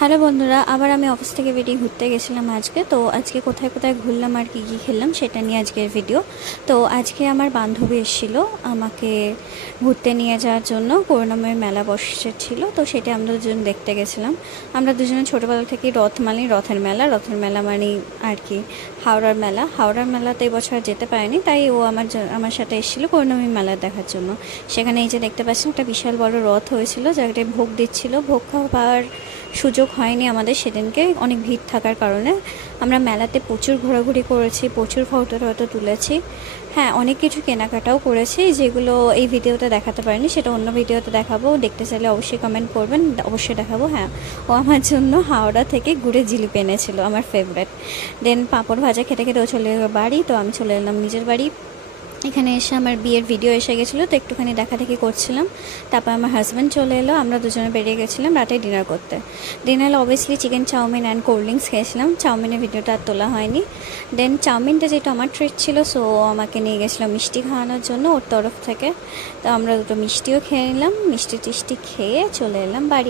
Hello বন্ধুরা, আবার আমি অফিস থেকে বেরিয়ে ঘুরতে গেছিলাম আজকে। তো আজকে কোথায় কোথায় ঘুরলাম আর কী কী খেললাম সেটা নিয়ে আজকের ভিডিও। তো আজকে আমার বান্ধবী এসেছিলো আমাকে ঘুরতে নিয়ে যাওয়ার জন্য। করুণাময়ের মেলা বসেছিল, তো সেটা আমরা দুজন দেখতে গেছিলাম। আমরা দুজনে ছোটোবেলা থেকেই রথ মানে রথের মেলা মানে আর কি হাওড়ার মেলাতে এবছর যেতে পারেনি, তাই ও আমার সাথে এসেছিলো করুণাময়ী মেলা দেখার জন্য। সেখানে এই যে দেখতে পাচ্ছেন একটা বিশাল বড় রথ হয়েছিল, যাকে ভোগ দিচ্ছিল। ভোগ খাওয়ার সুযোগ হয়নি আমাদের সেদিনকে, অনেক ভিড় থাকার কারণে। আমরা মেলাতে প্রচুর ঘোরাঘুরি করেছি, প্রচুর ফটো তুলেছি। হ্যাঁ, অনেক কিছু কেনাকাটাও করেছি, যেগুলো এই ভিডিওতে দেখাতে পারিনি, সেটা অন্য ভিডিওতে দেখাবো। দেখতে চাইলে অবশ্যই কমেন্ট করবেন, অবশ্যই দেখাবো। হ্যাঁ, ও আমার জন্য হাওড়া থেকে গুড়ে জিলিপি এনেছিল, আমার ফেভারেট। দেন পাঁপড় ভাজা খেতে খেতে ও চলে এলো বাড়ি, তো আমি চলে এলাম নিজের বাড়ি। এখানে এসে আমার বিয়ের ভিডিও এসে গেছিলো, তো একটুখানি দেখাদেখি করছিলাম। তারপর আমার হাজব্যান্ড চলে এলো, আমরা দুজনে বেরিয়ে গেছিলাম রাতে ডিনার করতে। ডিনারে obviously chicken chow mein and cold drinks খেয়েছিলাম। চাউমিনের ভিডিওটা আর তোলা হয়নি। দেন চাউমিনটা যেটা আমার ট্রিট ছিল, সো আমাকে নিয়ে গেছিলো মিষ্টি খাওয়ানোর জন্য ওর তরফ থেকে। তো আমরা দুটো মিষ্টিও খেয়ে নিলাম, মিষ্টি টিষ্টি খেয়ে চলে এলাম বাড়ি।